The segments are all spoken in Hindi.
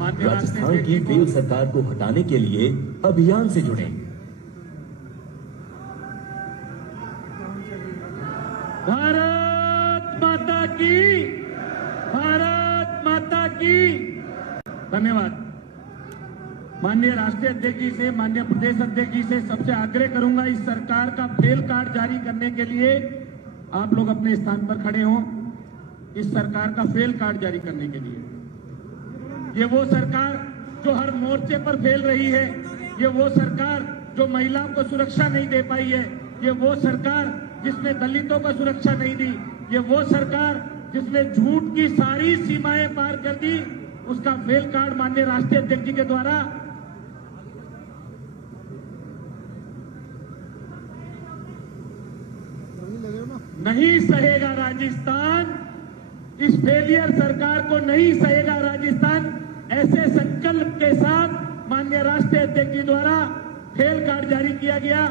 राजस्थान की फेल सरकार को हटाने के लिए अभियान से जुड़े। भारत माता की, भारत माता की। धन्यवाद। माननीय राष्ट्रीय अध्यक्ष जी से, माननीय प्रदेश अध्यक्ष जी से सबसे आग्रह करूंगा, इस सरकार का फेल कार्ड जारी करने के लिए आप लोग अपने स्थान पर खड़े हों। इस सरकार का फेल कार्ड जारी करने के लिए, ये वो सरकार जो हर मोर्चे पर फेल रही है, ये वो सरकार जो महिलाओं को सुरक्षा नहीं दे पाई है, ये वो सरकार जिसने दलितों को सुरक्षा नहीं दी, ये वो सरकार जिसने झूठ की सारी सीमाएं पार कर दी, उसका फेल कार्ड माननीय राष्ट्रीय अध्यक्ष जी के द्वारा नहीं सहेगा राजस्थान। इस फेलियर सरकार को नहीं सहेगा राजस्थान। ऐसे संकल्प के साथ माननीय राष्ट्रीय अध्यक्ष जी द्वारा फेल कार्ड जारी किया गया।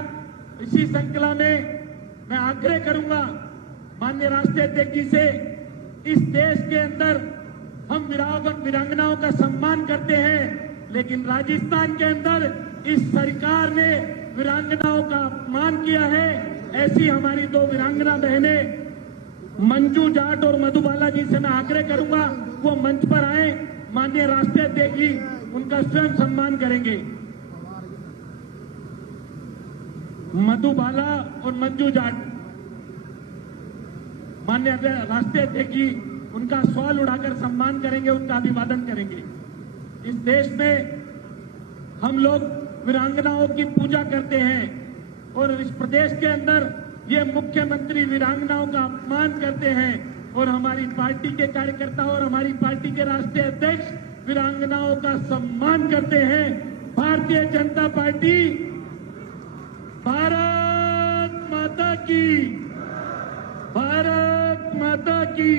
इसी श्रृंखला में मैं आग्रह करूंगा माननीय राष्ट्रीय अध्यक्ष जी से, इस देश के अंदर हम वीरांगनाओं का सम्मान करते हैं, लेकिन राजस्थान के अंदर इस सरकार ने वीरांगनाओं का अपमान किया है। ऐसी हमारी दो वीरांगना बहनें मंजू जाट और मधुबाला जी से मैं आग्रह करूंगा वो मंच पर आए। माननीय राष्ट्रीय अध्यक्ष जी उनका स्वयं सम्मान करेंगे। मधुबाला और मंजू जाट, माननीय राष्ट्रीय अध्यक्ष जी उनका शॉल उड़ाकर सम्मान करेंगे, उनका अभिवादन करेंगे। इस देश में हम लोग वीरांगनाओं की पूजा करते हैं और इस प्रदेश के अंदर ये मुख्यमंत्री वीरांगनाओं का अपमान करते हैं और हमारी पार्टी के कार्यकर्ता और हमारी पार्टी के राष्ट्रीय अध्यक्ष वीरांगनाओं का सम्मान करते हैं। भारतीय जनता पार्टी भारत माता की, भारत माता की।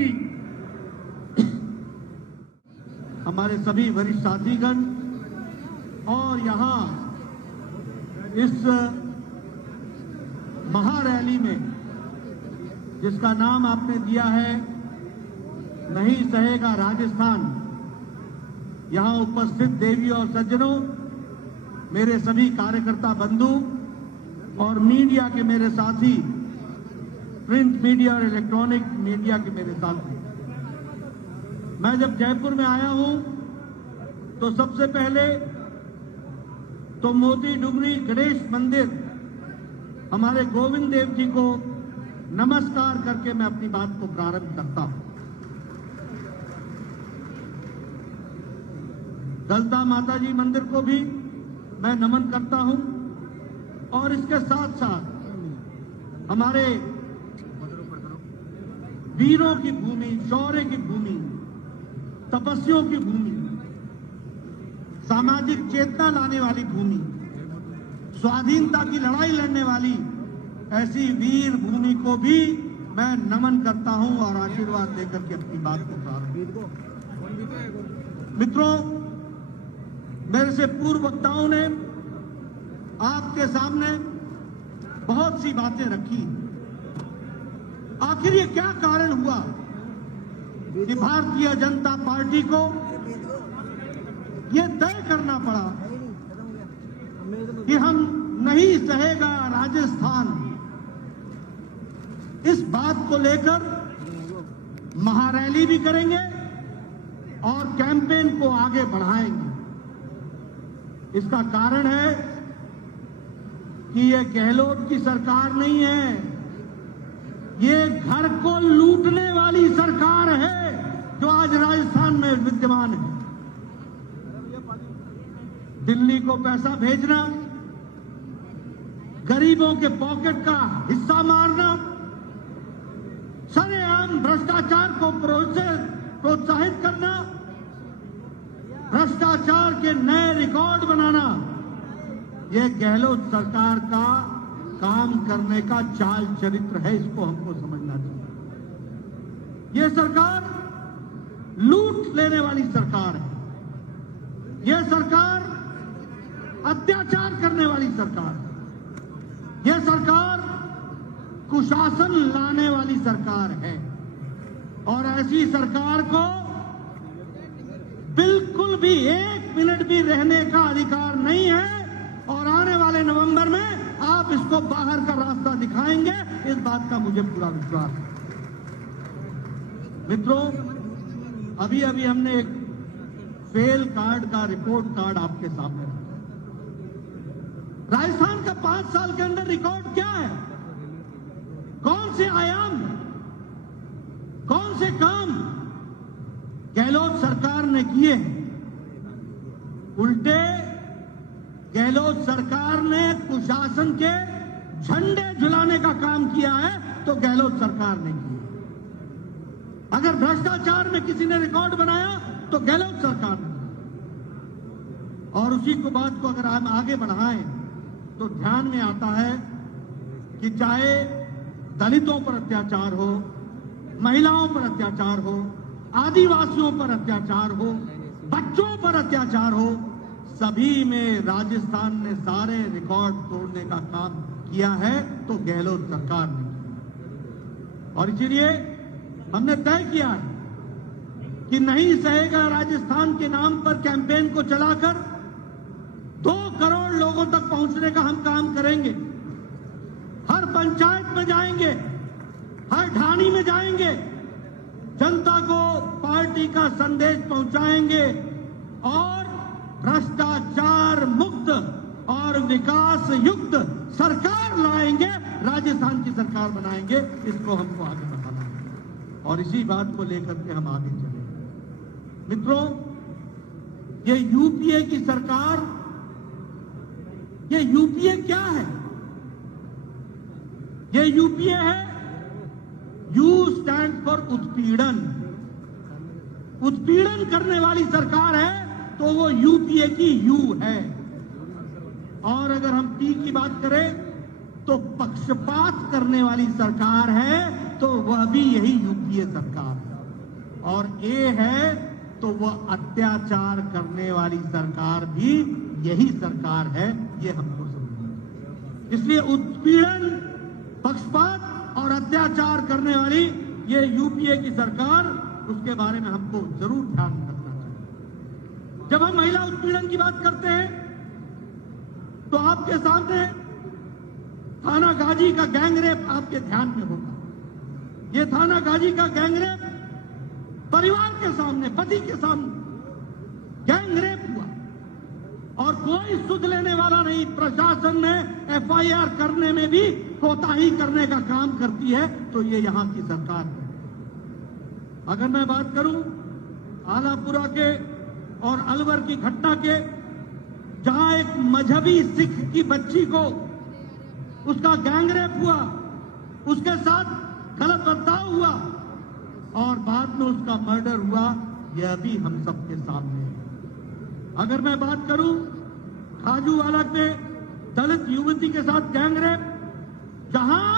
हमारे सभी वरिष्ठ साथीगण और यहाँ इस महारैली में जिसका नाम आपने दिया है नहीं सहेगा राजस्थान, यहाँ उपस्थित देवी और सज्जनों, मेरे सभी कार्यकर्ता बंधु और मीडिया के मेरे साथी, प्रिंट मीडिया और इलेक्ट्रॉनिक मीडिया के मेरे साथी, मैं जब जयपुर में आया हूं तो सबसे पहले तो मोती डुंगरी गणेश मंदिर हमारे गोविंद देव जी को नमस्कार करके मैं अपनी बात को प्रारंभ करता हूं। दलता माता जी मंदिर को भी मैं नमन करता हूं और इसके साथ साथ हमारे वीरों की भूमि, शौर्य की भूमि, तपस्वियों की भूमि, सामाजिक चेतना लाने वाली भूमि, स्वाधीनता की लड़ाई लड़ने वाली ऐसी वीर भूमि को भी मैं नमन करता हूं और आशीर्वाद देकर के अपनी बात को प्रारंभ। मित्रों, मेरे से पूर्व वक्ताओं ने आपके सामने बहुत सी बातें रखी। आखिर ये क्या कारण हुआ कि भारतीय जनता पार्टी को ये तय करना पड़ा कि हम नहीं सहेगा राजस्थान, इस बात को लेकर महारैली भी करेंगे और कैंपेन को आगे बढ़ाएंगे। इसका कारण है कि ये गहलोत की सरकार नहीं है, ये घर को लूटने वाली सरकार है जो आज राजस्थान में विद्यमान है। दिल्ली को पैसा भेजना, गरीबों के पॉकेट का हिस्सा मारना, सरेआम भ्रष्टाचार को प्रोत्साहित करना, भ्रष्टाचार के नए रिकॉर्ड बनाना, यह गहलोत सरकार का काम करने का चाल चरित्र है। इसको हमको समझना चाहिए। यह सरकार लूट लेने वाली सरकार है। यह सरकार अत्याचार करने वाली सरकार है। यह सरकार कुशासन लाने वाली सरकार है और ऐसी सरकार को बिल्कुल भी 1 मिनट भी रहने का अधिकार नहीं है और आने वाले नवंबर में आप इसको बाहर का रास्ता दिखाएंगे, इस बात का मुझे पूरा विश्वास है। मित्रों, अभी अभी हमने एक फेल कार्ड का रिपोर्ट कार्ड आपके सामने रखा। राजस्थान का 5 साल के अंदर रिकॉर्ड क्या है? कौन से आयाम, कौन से काम गहलोत सरकार ने किए? उल्टे गहलोत सरकार ने कुशासन के झंडे झुलाने का काम किया है तो गहलोत सरकार ने किया। अगर भ्रष्टाचार में किसी ने रिकॉर्ड बनाया तो गहलोत सरकार ने। और उसी को बात को अगर हम आगे बढ़ाएं तो ध्यान में आता है कि चाहे दलितों पर अत्याचार हो, महिलाओं पर अत्याचार हो, आदिवासियों पर अत्याचार हो, बच्चों पर अत्याचार हो, सभी में राजस्थान ने सारे रिकॉर्ड तोड़ने का काम किया है तो गहलोत सरकार ने किया। और इसीलिए हमने तय किया है कि नहीं सहेगा राजस्थान के नाम पर कैंपेन को चलाकर 2 करोड़ लोगों तक पहुंचने का हम काम करेंगे। हर पंचायत में जाएंगे, हर ढाणी में जाएंगे, जनता को पार्टी का संदेश पहुंचाएंगे और भ्रष्टाचार मुक्त और विकास युक्त सरकार लाएंगे, राजस्थान की सरकार बनाएंगे। इसको हमको आगे बढ़ाना है और इसी बात को लेकर के हम आगे चलेंगे। मित्रों, ये यूपीए की सरकार, ये यूपीए क्या है? ये यूपीए है, यू स्टैंड फॉर उत्पीड़न। उत्पीड़न करने वाली सरकार है तो वो यूपीए की यू है। और अगर हम पी की बात करें तो पक्षपात करने वाली सरकार है तो वह भी यही यूपीए सरकार है। और ए है तो वह अत्याचार करने वाली सरकार भी यही सरकार है, ये हमको समझना। इसलिए उत्पीड़न, पक्षपात और अत्याचार करने वाली ये यूपीए की सरकार, उसके बारे में हमको जरूर ध्यान रखना चाहिए। जब हम महिला उत्पीड़न की बात करते हैं तो आपके सामने थाना गाजी का गैंगरेप आपके ध्यान में होगा। ये थाना गाजी का गैंगरेप परिवार के सामने, पति के सामने गैंगरेप हुआ और कोई सुध लेने वाला नहीं। प्रशासन ने एफआईआर करने में भी कोताही करने का काम करती है तो ये यहां की सरकार है। अगर मैं बात करूं आलापुरा के और अलवर की घटना के, जहां एक मजहबी सिख की बच्ची को उसका गैंगरेप हुआ, उसके साथ गलत बर्ताव हुआ और बाद में उसका मर्डर हुआ, यह भी हम सबके सामने है। अगर मैं बात करूं खाजूवाला के दलित युवती के साथ गैंगरेप, जहां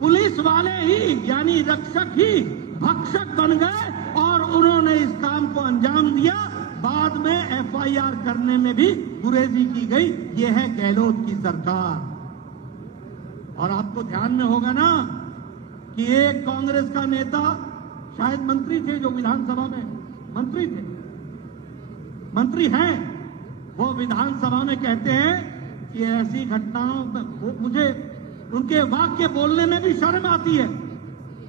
पुलिस वाले ही यानी रक्षक ही भक्षक बन गए और उन्होंने इस काम को अंजाम दिया, बाद में एफआईआर करने में भी गुरेजी की गई। यह है गहलोत की सरकार। और आपको ध्यान में होगा ना कि एक कांग्रेस का नेता, शायद मंत्री थे, जो विधानसभा में मंत्री थे, मंत्री हैं, वो विधानसभा में कहते हैं कि ऐसी घटनाओं में मुझे उनके वाक्य बोलने में भी शर्म आती है।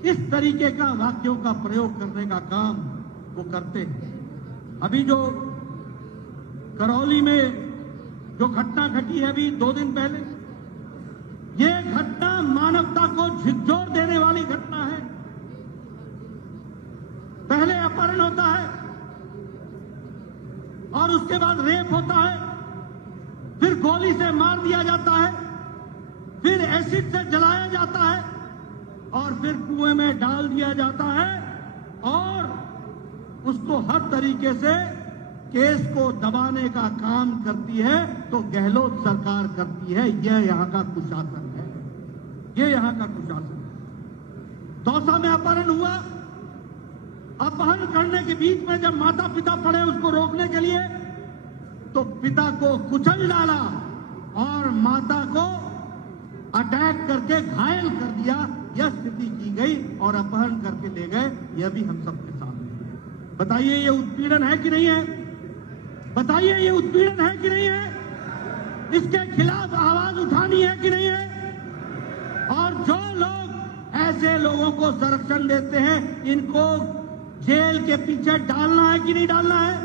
इस तरीके का वाक्यों का प्रयोग करने का काम वो करते हैं। अभी जो करौली में जो घटना घटी है अभी 2 दिन पहले, ये घटना मानवता को झिकझोर देने वाली घटना है। पहले अपहरण होता है और उसके बाद रेप होता है, फिर गोली से मार दिया जाता है, फिर एसिड से जलाया जाता है और फिर कुएं में डाल दिया जाता है और उसको हर तरीके से केस को दबाने का काम करती है तो गहलोत सरकार करती है। यह यहां का कुशासन है, यह यहां का कुशासन है। दौसा में अपहरण हुआ, अपहरण करने के बीच में जब माता पिता पड़े उसको रोकने के लिए, तो पिता को कुचल डाला और माता को अटैक करके घायल कर दिया। यह स्थिति की गई और अपहरण करके ले गए। यह भी हम सबके सामने है। बताइए ये उत्पीड़न है कि नहीं है? बताइए, ये उत्पीड़न है कि नहीं है? इसके खिलाफ आवाज उठानी है कि नहीं है? और जो लोग ऐसे लोगों को संरक्षण देते हैं, इनको जेल के पीछे डालना है कि नहीं डालना है?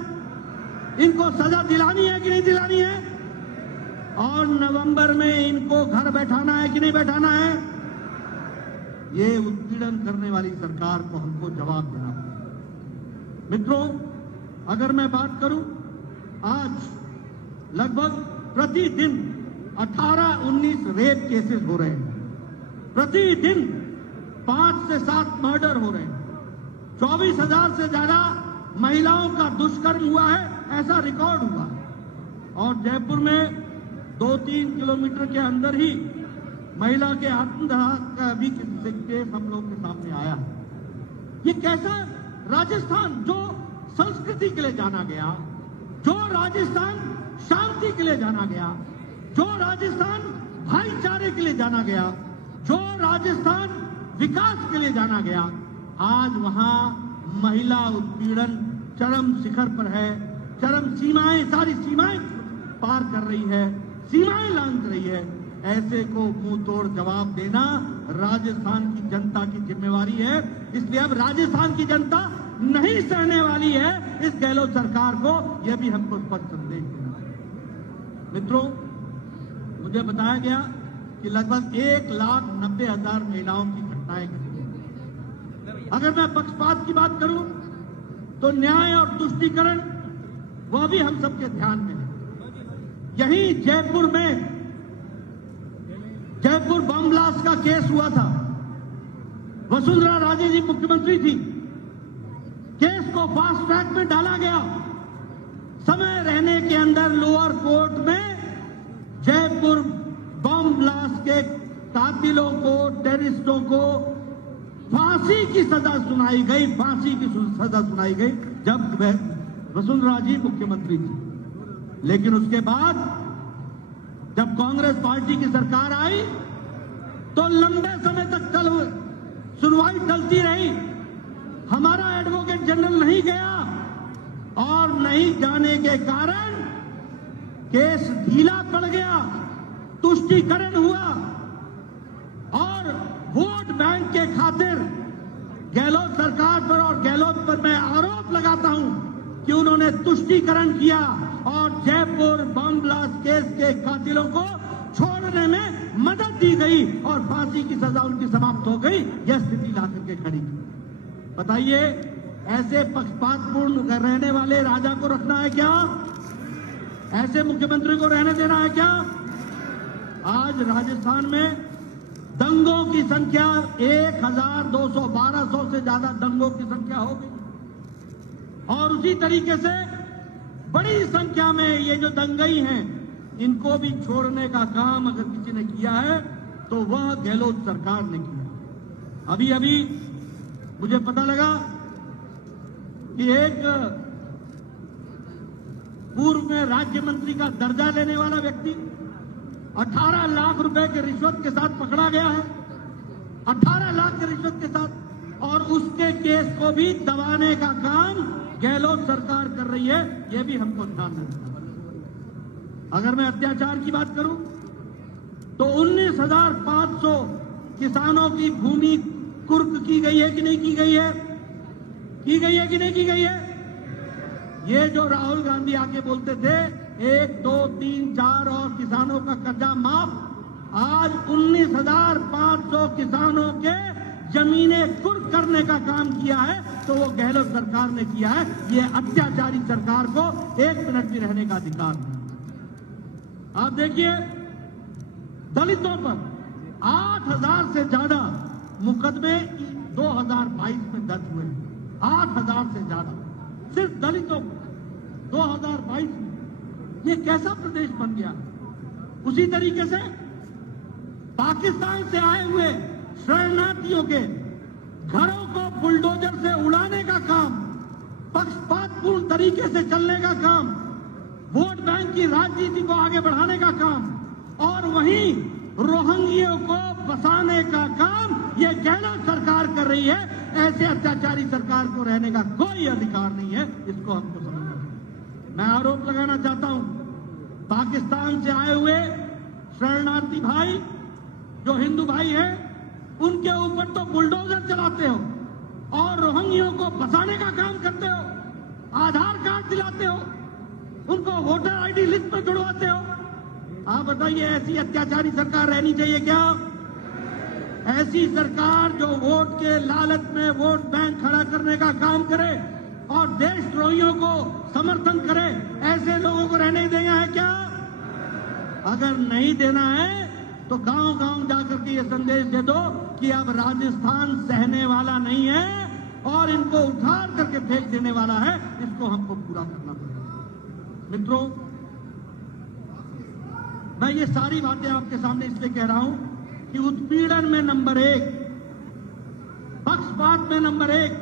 इनको सजा दिलानी है कि नहीं दिलानी है? और नवंबर में इनको घर बैठाना है कि नहीं बैठाना है? ये उत्पीड़न करने वाली सरकार को हमको जवाब देना पड़ेगा। मित्रों, अगर मैं बात करूं, आज लगभग प्रतिदिन 18-19 रेप केसेस हो रहे हैं। प्रतिदिन 5 से 7 मर्डर हो रहे हैं। 24,000 से ज्यादा महिलाओं का दुष्कर्म हुआ है, ऐसा रिकॉर्ड हुआ। और जयपुर में 2-3 किलोमीटर के अंदर ही महिला के आत्मदाह का भी केस हम लोग के सामने आया है। ये कैसा राजस्थान, जो संस्कृति के लिए जाना गया, जो राजस्थान शांति के लिए जाना गया, जो राजस्थान भाईचारे के लिए जाना गया, जो राजस्थान विकास के लिए जाना गया, आज वहां महिला उत्पीड़न चरम शिखर पर है। चरम सीमाएं, सारी सीमाएं पार कर रही है, सीमाएं लांघ रही है। ऐसे को मुंह तोड़ जवाब देना राजस्थान की जनता की जिम्मेवारी है। इसलिए अब राजस्थान की जनता नहीं सहने वाली है इस गहलोत सरकार को। यह भी हमको स्पष्ट संदेश देना है। मित्रों, मुझे बताया गया कि लगभग 1,90,000 महिलाओं की घटनाएं घटी हैं। अगर मैं पक्षपात की बात करूं तो न्याय और तुष्टीकरण वह भी हम सबके ध्यान में है। यहीं जयपुर बम ब्लास्ट का केस हुआ था। वसुंधरा राजे जी मुख्यमंत्री थी। केस को फास्ट ट्रैक में डाला गया। समय रहने के अंदर लोअर कोर्ट में जयपुर बम ब्लास्ट के कातिलों को, टेररिस्टों को फांसी की सजा सुनाई गई। फांसी की सजा सुनाई गई जब वसुंधरा जी मुख्यमंत्री थी। लेकिन उसके बाद जब कांग्रेस पार्टी की सरकार आई तो लंबे समय तक सुनवाई टलती रही। हमारा एडवोकेट जनरल नहीं गया और नहीं जाने के कारण केस ढीला पड़ गया, तुष्टीकरण हुआ और वोट बैंक के खातिर गहलोत सरकार पर और गहलोत पर मैं आरोप लगाता हूं कि उन्होंने तुष्टीकरण किया और जयपुर बम ब्लास्ट केस के कातिलों को छोड़ने में मदद दी गई और फांसी की सजा उनकी समाप्त हो गई। यह स्थिति लाकर के खड़ी की। बताइए, ऐसे पक्षपातपूर्ण रहने वाले राजा को रखना है क्या? ऐसे मुख्यमंत्री को रहने देना है क्या? आज राजस्थान में दंगों की संख्या 1,200-1,200 से ज्यादा दंगों की संख्या हो गई। और उसी तरीके से बड़ी संख्या में ये जो दंगई हैं, इनको भी छोड़ने का काम अगर किसी ने किया है तो वह गहलोत सरकार ने किया। अभी मुझे पता लगा कि एक पूर्व में राज्य मंत्री का दर्जा लेने वाला व्यक्ति 18 लाख रुपए के रिश्वत के साथ पकड़ा गया है। 18 लाख के रिश्वत के साथ, और उसके केस को भी दबाने का काम गहलोत सरकार कर रही है। यह भी हमको ध्यान रखना है। अगर मैं अत्याचार की बात करूं तो 19,500 किसानों की भूमि कुर्क की गई है कि नहीं की गई है? की गई है कि नहीं की गई है? ये जो राहुल गांधी आके बोलते थे 1, 2, 3, 4 और किसानों का कर्जा माफ, आज 19,500 किसानों के जमीनें कुर्क करने का काम किया है तो वो गहलोत सरकार ने किया है। ये अत्याचारी सरकार को 1 मिनट भी रहने का अधिकार नहीं। आप देखिए, दलितों पर 8,000 से ज्यादा मुकदमे 2022 में दर्ज हुए हैं। 8,000 से ज्यादा सिर्फ दलितों पर 2022 में। ये कैसा प्रदेश बन गया? उसी तरीके से पाकिस्तान से आए हुए शरणार्थियों के घरों को बुलडोजर से उड़ाने का काम, पक्षपातपूर्ण तरीके से चलने का काम, वोट बैंक की राजनीति को आगे बढ़ाने का काम, और वहीं रोहिंग्यों को बसाने का काम ये गहलोत सरकार कर रही है। ऐसे अत्याचारी सरकार को रहने का कोई अधिकार नहीं है। इसको हमको समझना चाहिए। मैं आरोप लगाना चाहता हूं, पाकिस्तान से आए हुए शरणार्थी भाई जो हिंदू भाई हैं, उनके ऊपर तो बुलडोजर चलाते हो और रोहिंग्यों को बसाने का काम करते हो, आधार कार्ड दिलाते हो, उनको वोटर आईडी लिस्ट में जुड़वाते हो। आप बताइए, ऐसी अत्याचारी सरकार रहनी चाहिए क्या? ऐसी सरकार जो वोट के लालच में वोट बैंक खड़ा करने का काम करे और देशद्रोहियों को समर्थन करे, ऐसे लोगों को रहने देना है क्या? अगर नहीं देना है तो गांव-गांव जाकर के ये संदेश दे दो कि अब राजस्थान सहने वाला नहीं है और इनको उठार करके फेंक देने वाला है। इसको हमको पूरा करना पड़ेगा। मित्रों, मैं ये सारी बातें आपके सामने इसलिए कह रहा हूं कि उत्पीड़न में नंबर 1, पक्षपात में नंबर 1,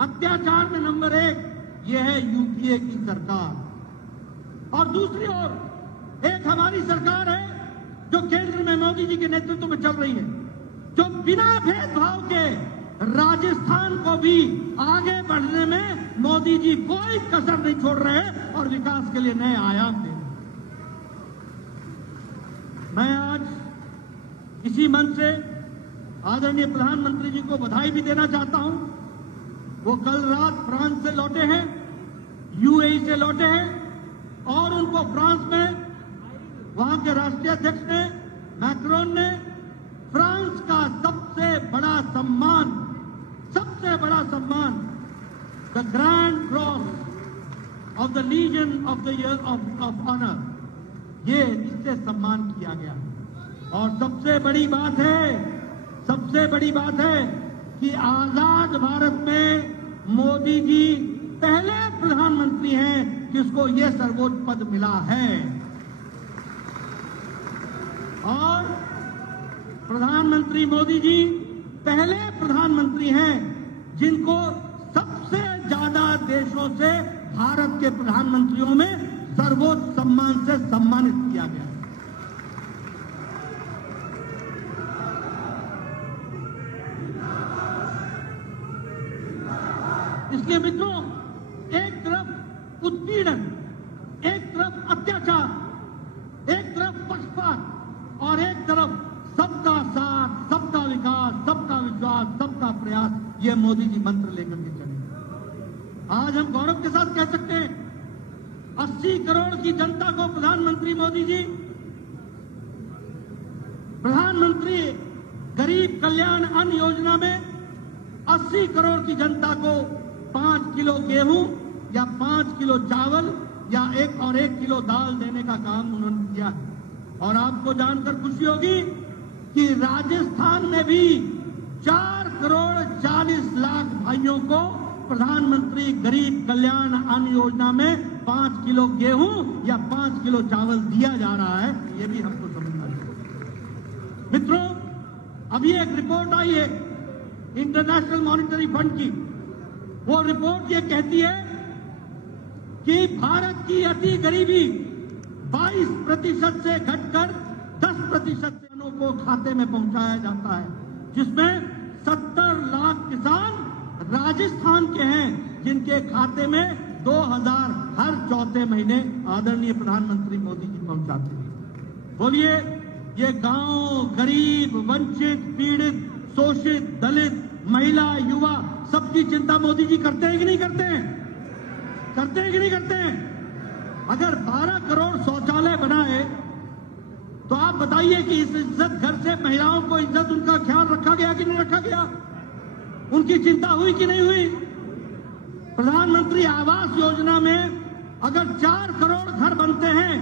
अत्याचार में नंबर 1 ये है यूपीए की सरकार। और दूसरी ओर एक हमारी सरकार है जो केंद्र में मोदी जी के नेतृत्व में चल रही है, जो बिना भेदभाव के राजस्थान को भी आगे बढ़ने में मोदी जी कोई कसर नहीं छोड़ रहे हैं और विकास के लिए नए आयाम दे रहे हैं। मैं आज इसी मंच से आदरणीय प्रधानमंत्री जी को बधाई भी देना चाहता हूं। वो कल रात फ्रांस से लौटे हैं, यूएई से लौटे हैं और उनको फ्रांस में वहां के राष्ट्रीय अध्यक्ष ने, मैक्रोन ने, फ्रांस का सबसे बड़ा सम्मान the grand cross of the legion of the year of honour, ये इससे सम्मान किया गया। और सबसे बड़ी बात है कि आजाद भारत में मोदी जी पहले प्रधानमंत्री हैं जिसको ये सर्वोच्च पद मिला है। और प्रधानमंत्री मोदी जी पहले प्रधानमंत्री हैं जिनको सबसे ज्यादा देशों से भारत के प्रधानमंत्रियों में सर्वोच्च सम्मान से सम्मानित किया गया। इसलिए मित्रों, एक तरफ उत्पीड़न, एक तरफ अत्याचार, एक तरफ पक्षपात और एक तरफ सबका साथ, सबका विकास, सबका विश्वास, सबका प्रयास, ये मोदी जी मंत्र लेकर के चले। आज हम गौरव के साथ कह सकते हैं 80 करोड़ की जनता को प्रधानमंत्री मोदी जी प्रधानमंत्री गरीब कल्याण अन्न योजना में 80 करोड़ की जनता को 5 किलो गेहूं या 5 किलो चावल या 1 किलो दाल देने का काम उन्होंने किया। और आपको जानकर खुशी होगी कि राजस्थान में भी 4 करोड़ 40 लाख भाइयों को प्रधानमंत्री गरीब कल्याण अन्न योजना में 5 किलो गेहूं या 5 किलो चावल दिया जा रहा है। ये भी हमको समझना चाहिए। मित्रों, अभी एक रिपोर्ट आई है इंटरनेशनल मॉनिटरी फंड की। वो रिपोर्ट ये कहती है कि भारत की अति गरीबी 22% से घटकर 10% को खाते में पहुंचाया जाता है, जिसमें 70 लाख किसान राजस्थान के हैं जिनके खाते में 2000 हर चौथे महीने आदरणीय प्रधानमंत्री मोदी जी पहुंचाते हैं। बोलिए, ये गांव, गरीब, वंचित, पीड़ित, शोषित, दलित, महिला, युवा, सबकी चिंता मोदी जी करते हैं कि नहीं करते हैं? करते हैं कि नहीं करते हैं? अगर 12 करोड़ शौचालय बनाए तो आप बताइए कि इस इज्जत घर से महिलाओं को इज्जत, उनका ख्याल रखा गया कि नहीं रखा गया? उनकी चिंता हुई कि नहीं हुई? प्रधानमंत्री आवास योजना में अगर 4 करोड़ घर बनते हैं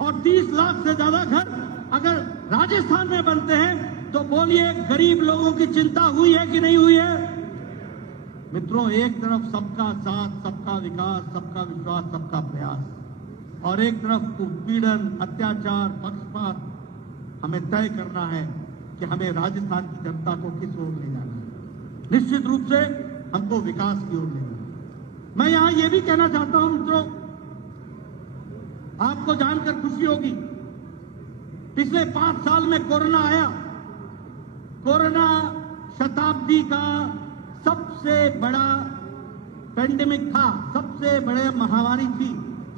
और 30 लाख से ज्यादा घर अगर राजस्थान में बनते हैं तो बोलिए, गरीब लोगों की चिंता हुई है कि नहीं हुई है? मित्रों, एक तरफ सबका साथ, सबका विकास, सबका विश्वास, सबका प्रयास, और एक तरफ उत्पीड़न, अत्याचार, पक्षपात। हमें तय करना है कि हमें राजस्थान की जनता को किस ओर ले जाना है। निश्चित रूप से हमको विकास की ओर ले जाना है। मैं यहां यह भी कहना चाहता हूं मित्रों, आपको जानकर खुशी होगी, पिछले 5 साल में कोरोना आया। कोरोना शताब्दी का सबसे बड़ा पेंडेमिक था, सबसे बड़े महामारी थी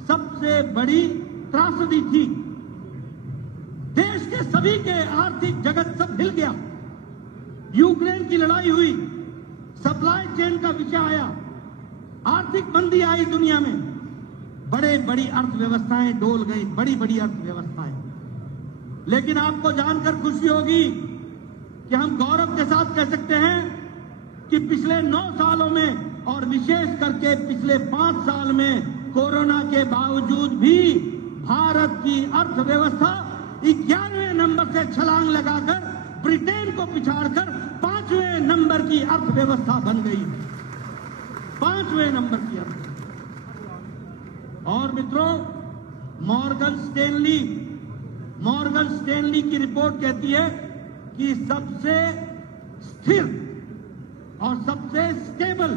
सबसे बड़ी त्रासदी थी। देश के सभी के आर्थिक जगत सब हिल गया। यूक्रेन की लड़ाई हुई, सप्लाई चेन का विषय आया, आर्थिक मंदी आई दुनिया में, बड़े बड़ी अर्थव्यवस्थाएं डोल गई, बड़ी बड़ी अर्थव्यवस्थाएं। लेकिन आपको जानकर खुशी होगी कि हम गौरव के साथ कह सकते हैं कि पिछले 9 सालों में और विशेष करके पिछले 5 साल में कोरोना के बावजूद भी भारत की अर्थव्यवस्था 11वें नंबर से छलांग लगाकर ब्रिटेन को पिछाड़कर 5वें नंबर की अर्थव्यवस्था बन गई। 5वें नंबर की अर्थव्यवस्था। और मित्रों, मॉर्गन स्टेनली की रिपोर्ट कहती है कि सबसे स्थिर और सबसे स्टेबल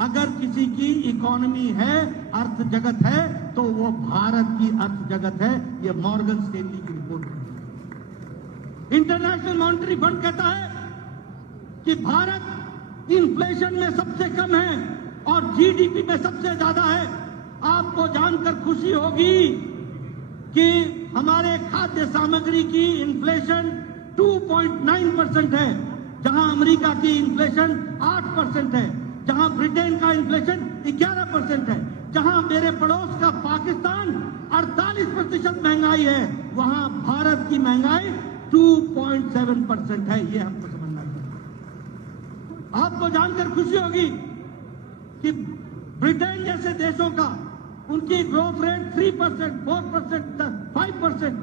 अगर किसी की इकोनॉमी है, अर्थ जगत है, तो वो भारत की अर्थ जगत है। ये मॉर्गन स्टेनली की रिपोर्ट है। इंटरनेशनल मॉनेटरी फंड कहता है कि भारत इन्फ्लेशन में सबसे कम है और जीडीपी में सबसे ज्यादा है। आपको जानकर खुशी होगी कि हमारे खाद्य सामग्री की इन्फ्लेशन 2.9% है, जहां अमेरिका की इन्फ्लेशन 8% है, जहां ब्रिटेन का इन्फ्लेशन 11% है, जहां मेरे पड़ोस का पाकिस्तान 48% महंगाई है, वहां भारत की महंगाई 2.7% है। ये हमको समझना चाहिए। आपको जानकर खुशी होगी कि ब्रिटेन जैसे देशों का उनकी ग्रोथ रेट 3%, 4%, 5%,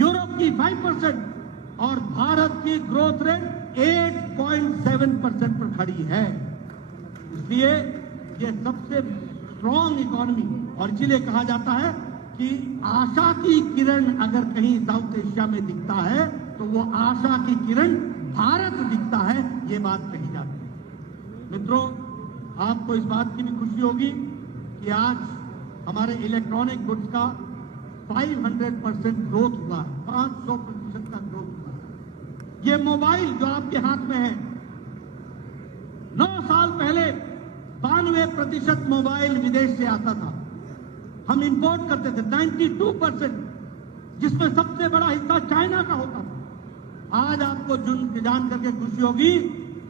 यूरोप की 5% और भारत की ग्रोथ रेट 8.7% पर खड़ी है। इसलिए ये सबसे स्ट्रॉन्ग इकोनॉमी, और इसीलिए कहा जाता है कि आशा की किरण अगर कहीं साउथ एशिया में दिखता है तो वो आशा की किरण भारत दिखता है। ये बात कही जाती है। मित्रों, आपको इस बात की भी खुशी होगी कि आज हमारे इलेक्ट्रॉनिक गुड्स का 500% ग्रोथ हुआ है, 500% का ग्रोथ हुआ है। ये मोबाइल जो आपके हाथ में है, 9 साल पहले 92% मोबाइल विदेश से आता था। हम इंपोर्ट करते थे 92%, जिसमें सबसे बड़ा हिस्सा चाइना का होता था। आज आपको जान करके खुशी होगी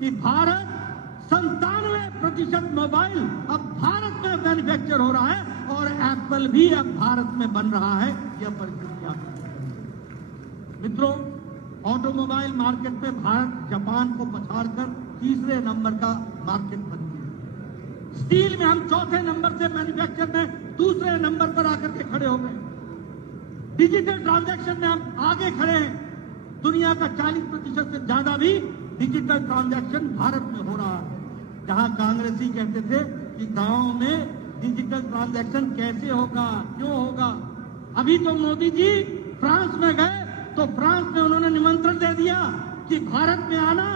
कि भारत 97% मोबाइल अब भारत में मैन्युफैक्चर हो रहा है और एप्पल भी अब भारत में बन रहा है। यह परिस्थिति आप मित्रों, ऑटोमोबाइल मार्केट में भारत जापान को पछाड़कर 3रे नंबर का मार्केट बन गया। स्टील में हम 4थे नंबर से मैन्युफैक्चर में 2रे नंबर पर आकर के खड़े हो गए। डिजिटल ट्रांजैक्शन में हम आगे खड़े हैं। दुनिया का 40% से ज्यादा भी डिजिटल ट्रांजैक्शन भारत में हो रहा है। जहां कांग्रेसी कहते थे कि गांव में डिजिटल ट्रांजैक्शन कैसे होगा, क्यों होगा। अभी तो मोदी जी फ्रांस में गए तो फ्रांस में उन्होंने निमंत्रण दे दिया कि भारत में आना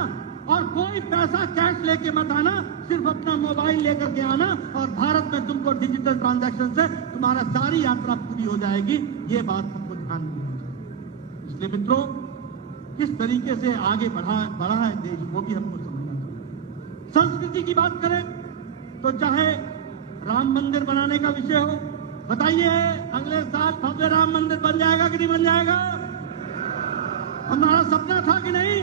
और कोई पैसा कैश लेके मत आना, सिर्फ अपना मोबाइल लेकर के आना और भारत में तुमको डिजिटल ट्रांजैक्शन से तुम्हारा सारी यात्रा पूरी हो जाएगी। ये बात हमको ध्यान देनी चाहिए। इसलिए मित्रों, किस तरीके से आगे बढ़ा है देश, वो भी हमको समझना चाहिए। संस्कृति की बात करें तो चाहे राम मंदिर बनाने का विषय हो, बताइए अगले साल भव्य राम मंदिर बन जाएगा कि नहीं बन जाएगा? हमारा सपना था कि नहीं?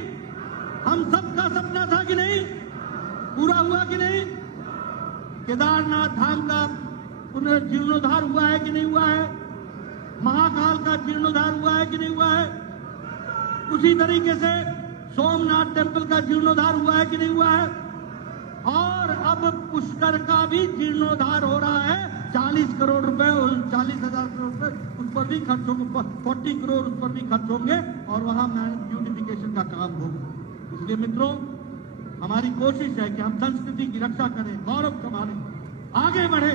हम सबका सपना था कि नहीं? पूरा हुआ कि नहीं? केदारनाथ धाम का पुनर्जीर्णोद्धार हुआ है कि नहीं हुआ है? महाकाल का जीर्णोद्धार हुआ है कि नहीं हुआ है? उसी तरीके से सोमनाथ टेम्पल का जीर्णोद्धार हुआ है कि नहीं हुआ है? और अब पुष्कर का भी जीर्णोद्धार हो रहा है। 40 करोड़ रुपए और 40,000 करोड़ रुपए उस पर भी खर्च होंगे, 40 करोड़ उस पर भी खर्च होंगे और वहां ब्यूटिफिकेशन का काम होगा। इसलिए मित्रों, हमारी कोशिश है कि हम संस्कृति की रक्षा करें, गौरव संभालें, आगे बढ़े।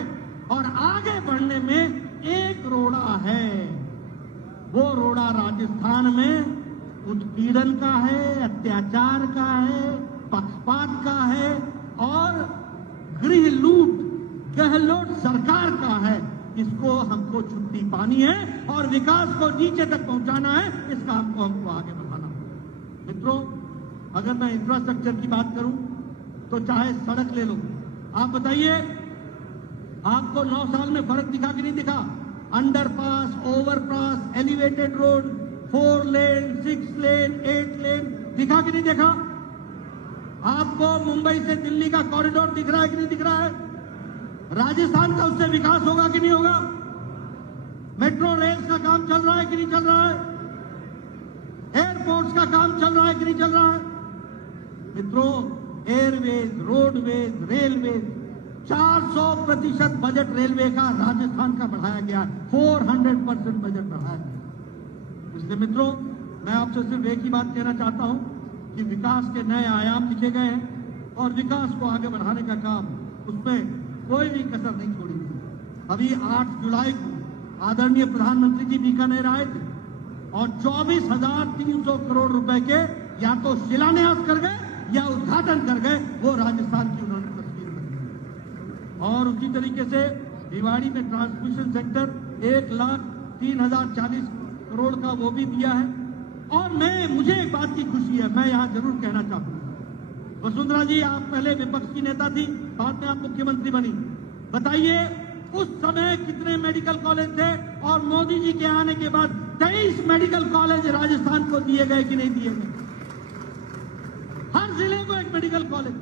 और आगे बढ़ने में एक रोड़ा है, वो रोड़ा राजस्थान में उत्पीड़न का है, अत्याचार का है, पक्षपात का है और गृह लूट गहलोत सरकार का है। इसको हमको छुट्टी पानी है और विकास को नीचे तक पहुंचाना है। इसका हमको आगे बढ़ाना है। मित्रों, अगर मैं इंफ्रास्ट्रक्चर की बात करूं तो चाहे सड़क ले लो, आप बताइए आपको 9 साल में फर्क दिखा कि नहीं दिखा? अंडरपास, ओवरपास, एलिवेटेड रोड, 4 लेन, 6 लेन, 8 लेन दिखा कि नहीं दिखा? आपको मुंबई से दिल्ली का कॉरिडोर दिख रहा है कि नहीं दिख रहा है? राजस्थान का उससे विकास होगा कि नहीं होगा? मेट्रो रेल का काम चल रहा है कि नहीं चल रहा है? एयरपोर्ट्स का काम चल रहा है कि नहीं चल रहा है? मित्रों, Airways, roadways, railways 400% budget railway का राजस्थान का बढ़ाया गया है। 400% बजट बढ़ाया गया। इसलिए मित्रों, मैं आपसे सिर्फ एक ही बात कहना चाहता हूं कि विकास के नए आयाम लिखे गए हैं और विकास को आगे बढ़ाने का काम, उसमें कोई भी कसर नहीं छोड़ी गई। अभी 8 जुलाई को आदरणीय प्रधानमंत्री जी बीकानेर आए थे और 24,300 करोड़ रुपए के या तो शिलान्यास कर गए या उद्घाटन कर गए। वो राजस्थान की उन्होंने तस्वीर बनाई। और उसी तरीके से भिवाड़ी में ट्रांसमिशन सेंटर 1,03,040 करोड़ का वो भी दिया है। और मुझे एक बात की खुशी है, मैं यहां जरूर कहना चाहता हूं। वसुंधरा जी, आप पहले विपक्ष की नेता थी, बाद में आप मुख्यमंत्री बनी। बताइए, उस समय कितने मेडिकल कॉलेज थे? और मोदी जी के आने के बाद 23 मेडिकल कॉलेज राजस्थान को दिए गए कि नहीं दिए गए? हर जिले को एक मेडिकल कॉलेज,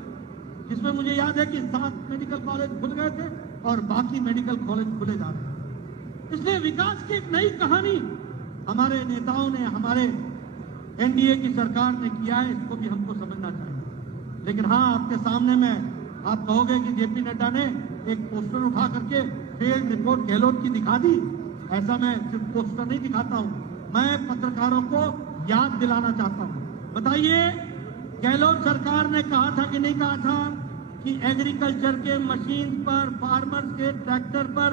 जिसमें मुझे याद है कि 7 मेडिकल कॉलेज खुल गए थे और बाकी मेडिकल कॉलेज खुले जा रहे हैं। इसलिए विकास की एक नई कहानी हमारे नेताओं ने, हमारे एनडीए की सरकार ने किया है। इसको भी हमको समझना चाहिए। लेकिन हाँ, आपके सामने में आप कहोगे कि जेपी नड्डा ने एक पोस्टर उठा करके फील्ड रिपोर्ट गहलोत की दिखा दी। ऐसा मैं सिर्फ पोस्टर नहीं दिखाता हूं, मैं पत्रकारों को याद दिलाना चाहता हूं। बताइए, गहलोत सरकार ने कहा था कि नहीं कहा था कि एग्रीकल्चर के मशीन पर, फार्मर्स के ट्रैक्टर पर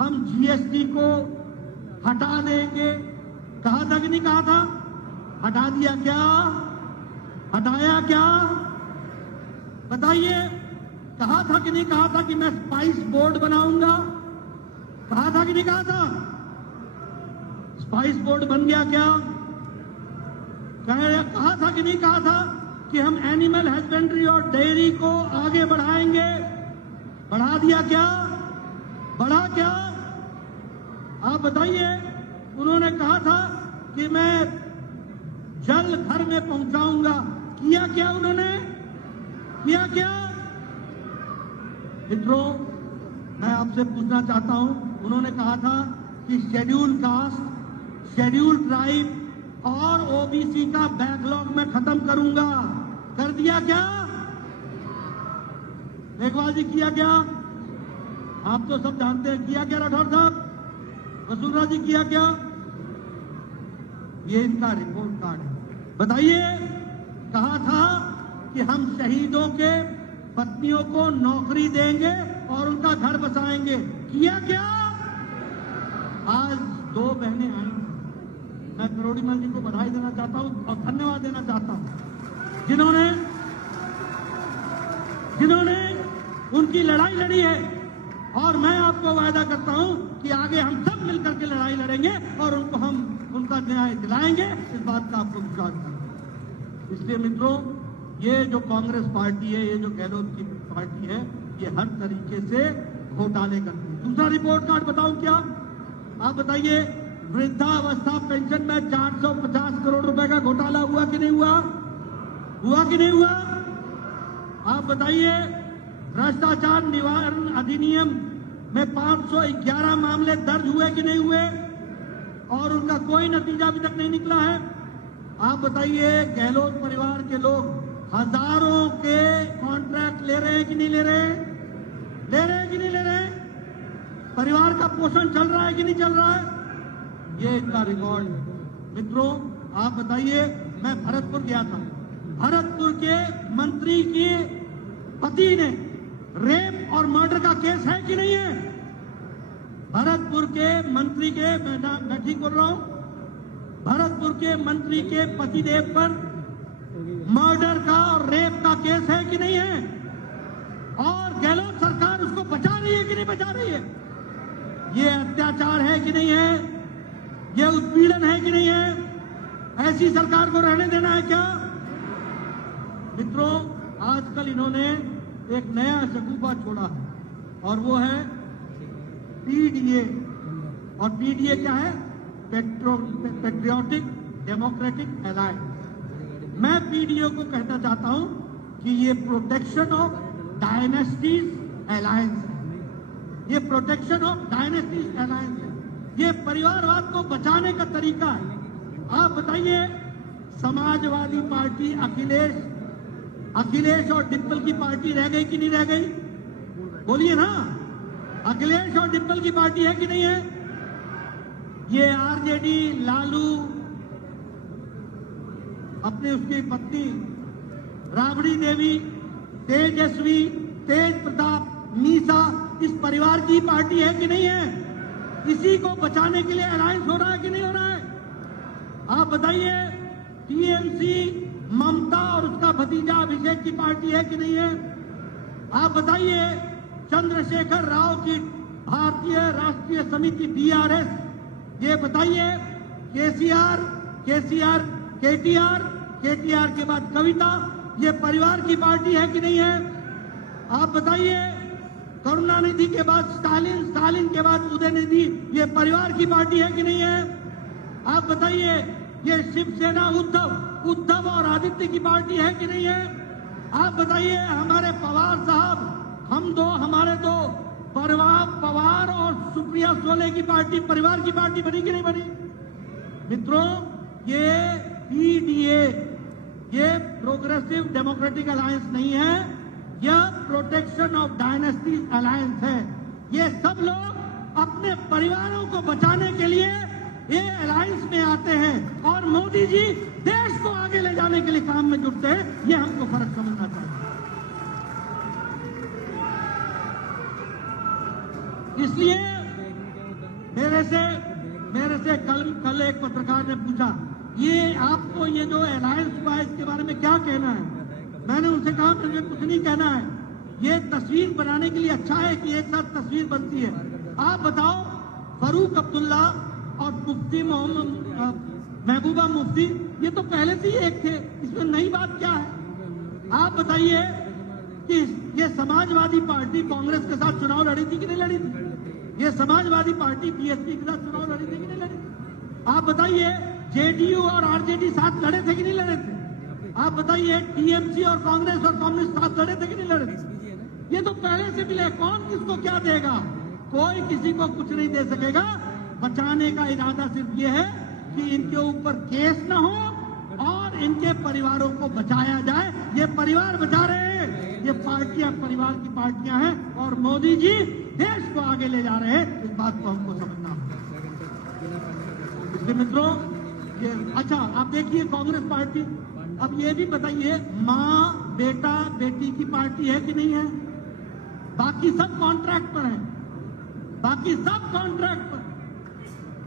हम जीएसटी को हटा देंगे? कहा था कि नहीं कहा था? हटा दिया क्या? हटाया क्या? बताइए, कहा था कि नहीं कहा था कि मैं स्पाइस बोर्ड बनाऊंगा? कहा था कि नहीं कहा था? स्पाइस बोर्ड बन गया क्या? कहा था कि नहीं कहा था कि हम एनिमल हस्बेंड्री और डेयरी को आगे बढ़ाएंगे? बढ़ा दिया क्या? बढ़ा क्या? आप बताइए। उन्होंने कहा था कि मैं जल घर में पहुंचाऊंगा। किया क्या उन्होंने? किया क्या? मित्रों, मैं आपसे पूछना चाहता हूं, उन्होंने कहा था कि शेड्यूल कास्ट, शेड्यूल ट्राइब और ओबीसी का बैकलॉग मैं खत्म करूंगा। कर दिया क्या? मेघवाल जी, किया क्या? आप तो सब जानते हैं, किया क्या राठौर साहब? वसुंधरा जी, किया क्या? ये इनका रिपोर्ट कार्ड है। बताइए, कहा था कि हम शहीदों के पत्नियों को नौकरी देंगे और उनका घर बसाएंगे। किया क्या? आज 2 बहनें आई, मैं करोड़ीमल जी को बधाई देना चाहता हूं और धन्यवाद देना चाहता हूं, जिन्होंने उनकी लड़ाई लड़ी है। और मैं आपको वायदा करता हूं कि आगे हम सब मिलकर के लड़ाई लड़ेंगे और हम उनका न्याय दिलाएंगे। इस बात का आपको विश्वास है। इसलिए मित्रों, ये जो कांग्रेस पार्टी है, ये जो गहलोत की पार्टी है, ये हर तरीके से घोटाले करती है। दूसरा रिपोर्ट कार्ड बताऊं क्या? आप बताइए, वृद्धावस्था पेंशन में 450 करोड़ रुपए का घोटाला हुआ कि नहीं हुआ? हुआ कि नहीं हुआ? आप बताइए, भ्रष्टाचार निवारण अधिनियम में 511 मामले दर्ज हुए कि नहीं हुए? और उनका कोई नतीजा अभी तक नहीं निकला है। आप बताइए, गहलोत परिवार के लोग हजारों के कॉन्ट्रैक्ट ले रहे हैं कि नहीं ले रहे? ले रहे हैं कि नहीं ले रहे? परिवार का पोषण चल रहा है कि नहीं चल रहा है? ये इनका रिकॉर्ड है। मित्रों, आप बताइए, मैं भरतपुर गया था। भरतपुर के मंत्री के पति ने रेप और मर्डर का केस है कि नहीं है? भरतपुर के मंत्री के, मैं ठीक बोल रहा हूं, भरतपुर के मंत्री के पतिदेव पर मर्डर का और रेप का केस है कि नहीं है? और गहलोत सरकार उसको बचा रही है कि नहीं बचा रही है? ये अत्याचार है कि नहीं है? ये उत्पीड़न है कि नहीं है? ऐसी सरकार को रहने देना है क्या? मित्रों, आजकल इन्होंने एक नया शगुफा छोड़ा है और वो है पीडीए, और पीडीए क्या है? Patriotic democratic alliance. मैं पीडीए को कहना चाहता हूं कि ये प्रोटेक्शन ऑफ डायनेस्टीज अलायंस है। ये प्रोटेक्शन ऑफ डायनेस्टीज अलायंस है। ये परिवारवाद को बचाने का तरीका है। आप बताइए, समाजवादी पार्टी अखिलेश और डिम्पल की पार्टी रह गई कि नहीं रह गई? बोलिए ना, अखिलेश और डिम्पल की पार्टी है कि नहीं है? ये आरजेडी, लालू, अपनी उसकी पत्नी राबड़ी देवी, तेजस्वी, तेज प्रताप, मीसा, इस परिवार की पार्टी है कि नहीं है? इसी को बचाने के लिए अलायंस हो रहा है कि नहीं हो रहा है? आप बताइए, टीएमसी ममता और उसका भतीजा अभिषेक की पार्टी है कि नहीं है? आप बताइए, चंद्रशेखर राव की भारतीय राष्ट्रीय समिति बीआरएस, ये बताइए, केटीआर के बाद कविता, ये परिवार की पार्टी है कि नहीं है? आप बताइए, करुणानिधि के बाद स्टालिन के बाद उदयनिधि, ये परिवार की पार्टी है कि नहीं है? आप बताइए, ये शिवसेना उद्धव और आदित्य की पार्टी है कि नहीं है? आप बताइए, हमारे पवार साहब, हमारे दो पवार और सुप्रिया सोले की पार्टी परिवार की पार्टी बनी कि नहीं बनी? मित्रों, ये पीडीए, ये प्रोग्रेसिव डेमोक्रेटिक अलायंस नहीं है, यह प्रोटेक्शन ऑफ डायनेस्टीज अलायंस है। ये सब लोग अपने परिवारों को बचाने के लिए ये अलायंस में आते हैं और मोदी जी देश को आगे ले जाने के लिए काम में जुटते हैं। ये हमको फर्क समझना चाहिए। इसलिए मेरे से कल एक पत्रकार ने पूछा, ये आपको ये जो अलायंस हुआ है इसके बारे में क्या कहना है? मैंने उनसे कहा, मुझे कुछ नहीं कहना है। ये तस्वीर बनाने के लिए अच्छा है कि एक साथ तस्वीर बनती है। आप बताओ, फारूक अब्दुल्ला और मुफ्ती महबूबा मुफ्ती, ये तो पहले से ही एक थे, इसमें नई बात क्या है? आप बताइए कि ये समाजवादी पार्टी कांग्रेस के साथ चुनाव लड़ी थी कि नहीं लड़ी थी? ये समाजवादी पार्टी बीएसपी के साथ चुनाव लड़ी थी कि नहीं लड़ी थी? आप बताइए, जेडीयू और आरजेडी साथ लड़े थे कि नहीं लड़े थे? आप बताइए, टीएमसी और कांग्रेस साथ लड़े थे कि नहीं लड़े थे? ये तो पहले से मिले, कौन किसको क्या देगा? कोई किसी को कुछ नहीं दे सकेगा। बचाने का इरादा सिर्फ ये है कि इनके ऊपर केस न हो और इनके परिवारों को बचाया जाए। ये परिवार बचा रहे हैं, ये पार्टियां परिवार की पार्टियां हैं और मोदी जी देश को आगे ले जा रहे हैं। इस बात को हमको समझना होगा। इसलिए मित्रों, ये अच्छा, आप देखिए कांग्रेस पार्टी, अब ये भी बताइए, माँ बेटा बेटी की पार्टी है कि नहीं है? बाकी सब कॉन्ट्रैक्ट पर है, बाकी सब कॉन्ट्रैक्ट पर।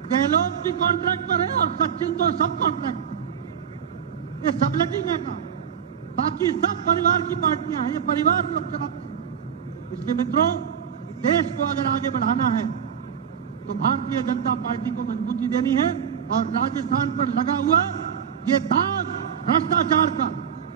गहलोत भी कॉन्ट्रैक्ट पर है और सचिन तो सब कॉन्ट्रैक्ट पर। ये सबलेटिंग है का, बाकी सब परिवार की पार्टियां हैं, ये परिवार लोग चलाते हैं। इसलिए मित्रों, देश को अगर आगे बढ़ाना है तो भारतीय जनता पार्टी को मजबूती देनी है और राजस्थान पर लगा हुआ ये दाग भ्रष्टाचार का,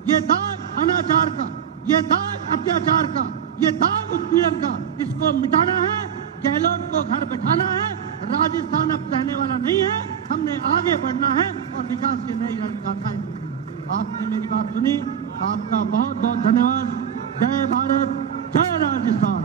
ये दाग अनाचार का, ये दाग अत्याचार का, ये दाग उत्पीड़न का, इसको मिटाना है। गहलोत को घर बैठाना है। राजस्थान अब सहने वाला नहीं है, हमने आगे बढ़ना है और विकास की नई रणगाथाएं। आपने मेरी बात सुनी, आपका बहुत बहुत धन्यवाद। जय भारत, जय राजस्थान।